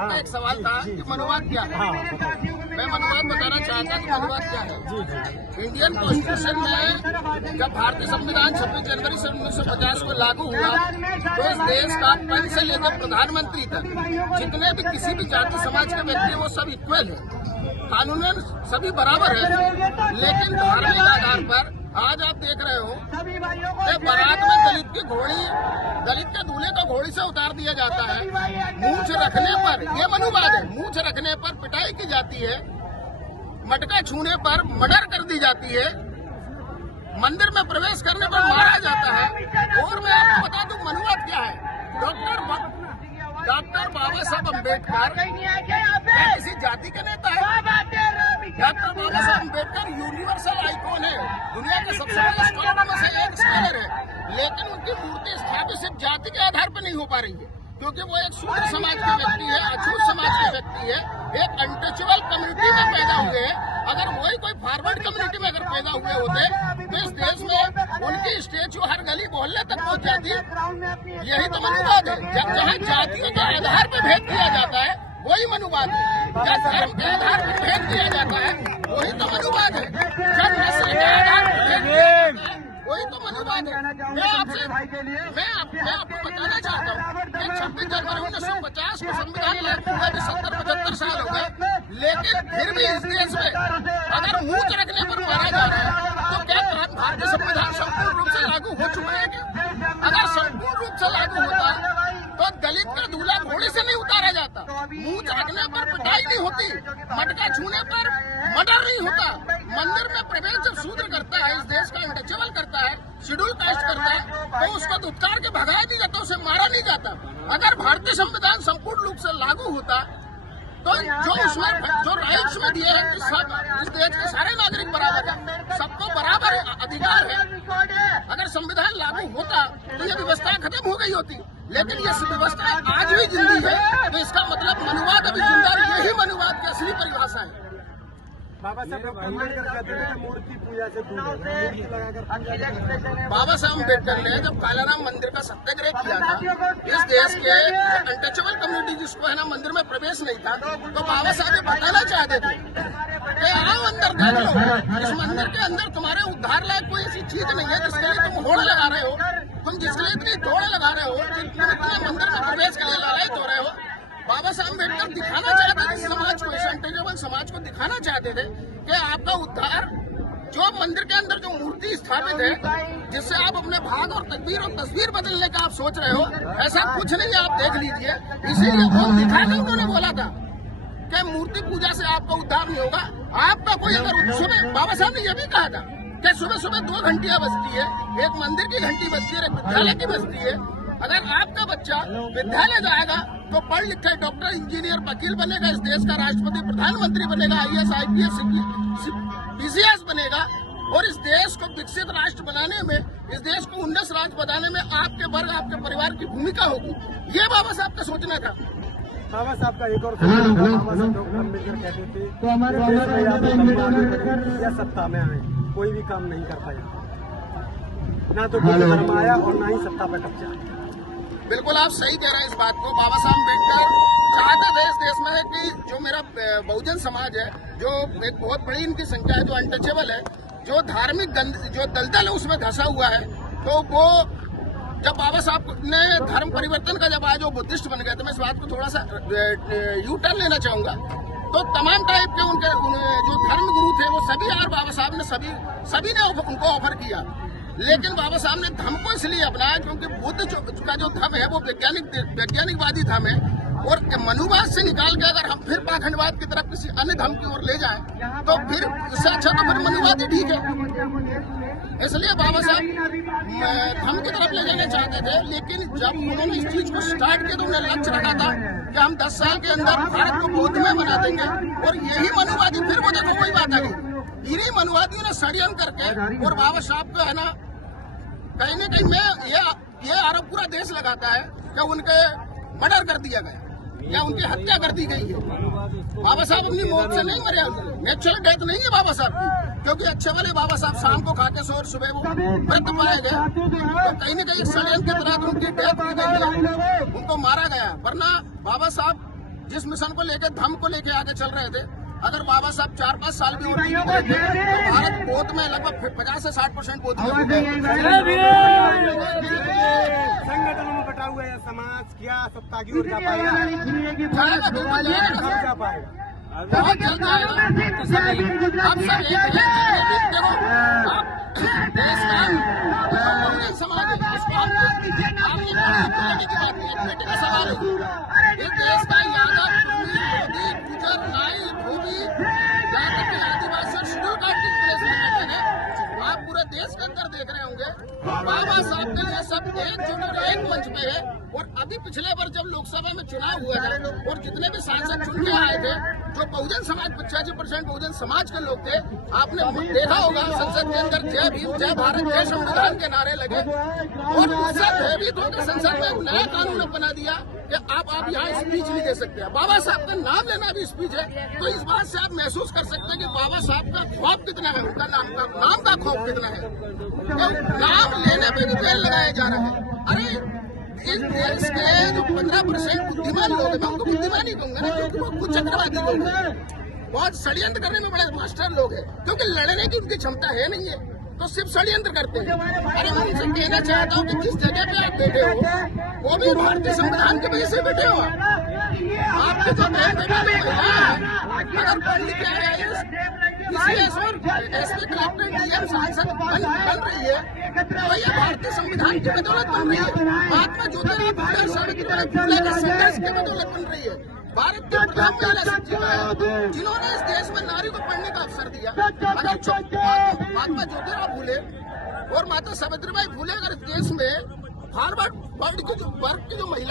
आपका एक सवाल था कि मनुवाद क्या है। मैं मनुवाद बताना चाहता कि मनुवाद क्या है। इंडियन कॉन्स्टिट्यूशन में जब भारतीय संविधान 26 जनवरी 1950 को लागू हुआ तो इस देश का पद से लेकर प्रधानमंत्री तक जितने भी किसी भी जाति समाज के व्यक्ति वो सब इक्वल है, कानूनन सभी बराबर है। लेकिन धार्मिक आधार पर आज आप देख रहे हो कि बारात में दलित के दूल्हे को घोड़ी से उतार दिया जाता है। मूंछ रखने पर, ये मनुवाद है, मूंछ रखने पर पिटाई की जाती है, मटका छूने पर मर्डर कर दी जाती है, मंदिर में प्रवेश करने पर मारा जाता है। और मैं आपको बता दूं मनुवाद क्या है। डॉक्टर बाबा साहब अम्बेडकर किसी जाति के नेता है। डॉक्टर बाबा साहब अम्बेडकर यूनिवर्सल आइकॉन है, दुनिया के सबसे बड़े स्कॉलरों में से एक स्कॉलर है। लेकिन उनकी मूर्ति स्थापित सिर्फ जाति के आधार पर नहीं हो पा रही है, क्योंकि वो एक शूद्र समाज के व्यक्ति है, अछूत समाज के व्यक्ति है, एक अनटचेबल कम्युनिटी में पैदा हुए हैं। अगर वही कोई फॉरवर्ड कम्युनिटी में अगर पैदा हुए होते तो इस देश में उनकी स्टेचू हर गली मोहल्ले तक पहुंच जाती। यही तो मनुवाद है। जब जहाँ जातियों के आधार पर भेद किया जाता है वही मनुवाद है। जब धर्म के आधार पर भेद किया जाता है वही तो मनुवाद है। जब नस्ल के आधार पर भेद किया जाता है वही तो मनुवाद है। मैं आपको बताना चाहता हूँ कि 26 जनवरी 1950 को संविधान लागू हुआ जो 70-75 साल हो गए, लेकिन फिर भी इस देश में अगर मूंछ रखने पर मारा जा रहा है तो क्या भारतीय संविधान संपूर्ण रूप से लागू हो चुका है क्या? अगर संपूर्ण रूप से लागू होता तो दलित का दूल्हा घोड़े से नहीं उतारा जाता, मूंछ रखने पर पिटाई नहीं होती, मटका छूने पर मर्डर नहीं होता, मंदिर में प्रवेश जब शूद्र करता है, इस देश का अनटचेबल करता है, शेड्यूल कास्ट करता है, तो उसको दुत्कार के भगाया नहीं जाता, उसे मारा नहीं जाता। अगर भारतीय संविधान संपूर्ण रूप से लागू होता तो जो उसमें जो राइट्स में दिए हैं कि सब इस देश के सारे नागरिक बराबर है, सबको बराबर अधिकार है, अगर संविधान लागू होता तो ये व्यवस्था खत्म हो गई होती। लेकिन ये व्यवस्था आज भी जिंदी है, तो इसका मतलब मनुवाद अभी जिंदा है। यही मनुवाद की असली परिभाषा है। बाबा साहब कहते हैं मूर्ति पूजा से बाबा साहब अम्बेडकर ने जब कालाराम मंदिर का सत्याग्रह किया था, इस देश के अनटचेबल कम्युनिटी जिसको है ना मंदिर में प्रवेश नहीं था, तो बाबा साहब ये बताना चाहते थे कि आओ अंदर देख लो, इस मंदिर के अंदर तुम्हारे उद्धार लायक कोई ऐसी चीज नहीं है जिसके लिए तुम होड़ लगा रहे हो, तुम जिसके लिए इतनी दौड़ लगा रहे हो, जितने मंदिर में प्रवेश के लिए लालच हो रहे हो। बाबा साहब अम्बेडकर दिखाना चाहते थे समाज को, इस अनटचेबल समाज को दिखाना चाहते थे कि आपका उद्धार जो मंदिर के अंदर जो मूर्ति स्थापित है, जिससे आप अपने भाग और तकबीर और तस्वीर बदलने का आप सोच रहे हो, ऐसा कुछ नहीं है, आप देख लीजिए। इसीलिए वो दिखाने उन्होंने बोला था कि मूर्ति पूजा से आपका उद्धार नहीं होगा। आपका कोई अगर सुबह बाबा साहब ने यह भी कहा था कि सुबह सुबह 2 घंटियां बजती है, एक मंदिर की घंटी बजती है, एक विद्यालय की बजती है। अगर आपका बच्चा विद्यालय जाएगा तो पढ़ लिख कर डॉक्टर, इंजीनियर, वकील बनेगा, इस देश का राष्ट्रपति, प्रधानमंत्री बनेगा, IAS, IPS, PCS बनेगा, और इस देश को विकसित राष्ट्र बनाने में, इस देश को उन्नत राज्य बनाने में आपके वर्ग, आपके परिवार की भूमिका होगी। ये बाबा साहब का सोचना था। बाबा साहब का एक और बाबा साहब अम्बेडकर कहते थे तो हमारे या सत्ता में आए कोई भी काम नहीं कर पाया, ना तो कोई धर्म आया और ना ही सत्ता पे कब्जा। बिल्कुल आप सही कह रहे हैं इस बात को। बाबा साहब अम्बेडकर चाहते थे इस देश में कि जो मेरा बहुजन समाज है, जो एक बहुत बड़ी इनकी संख्या है, जो अनटचेबल है, जो धार्मिक जो दलदल है उसमें धंसा हुआ है, तो वो जब बाबा साहब ने धर्म परिवर्तन का जब आज वो बुद्धिस्ट बन गए, तो मैं इस बात को थोड़ा सा यू टर्न लेना चाहूंगा। तो तमाम टाइप के उनके जो धर्म गुरु थे वो सभी यार बाबा साहब ने सभी ने उनको ऑफर किया, लेकिन बाबा साहब ने धर्म को इसलिए अपनाया क्योंकि बुद्ध का जो धर्म है वो वैज्ञानिकवादी धर्म है, और मनुवाद से निकाल के अगर हम फिर पाखंडवाद की तरफ किसी अन्य धर्म की ओर ले जाएं तो फिर इससे अच्छा तो फिर मनुवाद ही ठीक है। इसलिए बाबा साहब धर्म की तरफ ले जाना चाहते थे, लेकिन जब उन्होंने इस चीज को स्टार्ट किया तो उन्हें लक्ष्य रखा था कि हम 10 साल के अंदर भारत को बौद्धमय बना देंगे, और यही मनुवादी फिर वो देखो कोई बात नहीं, इन्हीं मनुवादियों ने षड्यंत्र करके और बाबा साहब को है ना कहीं न कहीं ये आरोप पूरा देश लगाता है कि उनके मर्डर कर दिया गया या उनकी हत्या कर दी गई है। बाबा साहब अपनी मौत से नहीं मरे, नेचुरल डेथ नहीं है बाबा साहब की, क्योंकि अच्छे वाले बाबा साहब शाम को खाते सो और सुबह वो मृत पाए गए, तो कहीं न कहीं षड्यंत्र के तहत उनकी डेथ की गई है, उनको मारा गया। वरना बाबा साहब जिस मिशन को लेके धम को लेके आगे चल रहे थे, अगर बाबा साहब 4-5 साल भी और जीवित रहते तो भारत गोद में लगभग 50 से 60% गोद में संगठनों में बटा हुआ है समाज, क्या सत्ता की ओर जा पाएगा? जाएगा, बिल्कुल जाएगा, कब जा पाएगा? बहुत जल्द जाएगा। आप सब एक देखते हो, आप देश का बहुजन समाज है, इसको आपकी की बात नहीं है, बेटे का सवाल है। इस देश का यादव, मोदी, गुजर, नाई, धोबी, यहाँ तक के आदिवासी और शेड्यूल कास्ट की प्लेस में बैठे हैं। आप पूरे देश के अंदर देख रहे होंगे, बाबा साहब के लिए सब एकजुट और एक मंच पे है। और अभी पिछले बार जब लोकसभा में चुनाव हुआ था और जितने भी सांसद चुन के आए थे, जो बहुजन समाज 85% बहुजन समाज के लोग थे, आपने देखा होगा संसद के अंदर जय भीम, जय भारत, जय संविधान के नारे लगे। और उससे भयभीत होकर संसद में एक नया कानून बना दिया कि आप यहाँ स्पीच नहीं दे सकते। बाबा साहब का नाम लेना भी स्पीच है। तो इस बात से आप महसूस कर सकते हैं कि बाबा साहब का खौफ कितना है, उनका नाम का खौफ कितना है। तो नाम लेने पे भी बेल लगाया जा रहा है। अरे इस देश के जो 15% बुद्धिमान लोग हैं, मैं उनको बुद्धिमान ही कहूंगा ना, क्योंकि वो कुछ चक्रवादी लोग हैं, बहुत षड्यंत्र करने में बड़े मास्टर लोग हैं, क्योंकि लड़ने की उनकी क्षमता है नहीं है, तो सिर्फ षड्यंत्र करते हैं। अरे मैं उनसे कहना चाहता हूँ कि जिस जगह पे आप बैठे हो वो भी भारतीय संविधान की वजह से बैठे हो। आपके जो बहन बेटी अगर पढ़ लिख के IAS और SP कलेक्टर DM सांसद बन रही है, तो ये भारतीय संविधान की बदौलत बन रही है। महात्मा ज्योतिराव फुले, सावित्रीबाई फुले के संघर्ष की बदौलत बन रही है। भारत के प्रथम महिला शिक्षिका है जिन्होंने इस देश में नारी को पढ़ने का अवसर दिया। अगर महात्मा ज्योतिराव फुले और माता सावित्रीबाई फुले अगर इस देश में हार्वर्ड वर्ग की जो महिला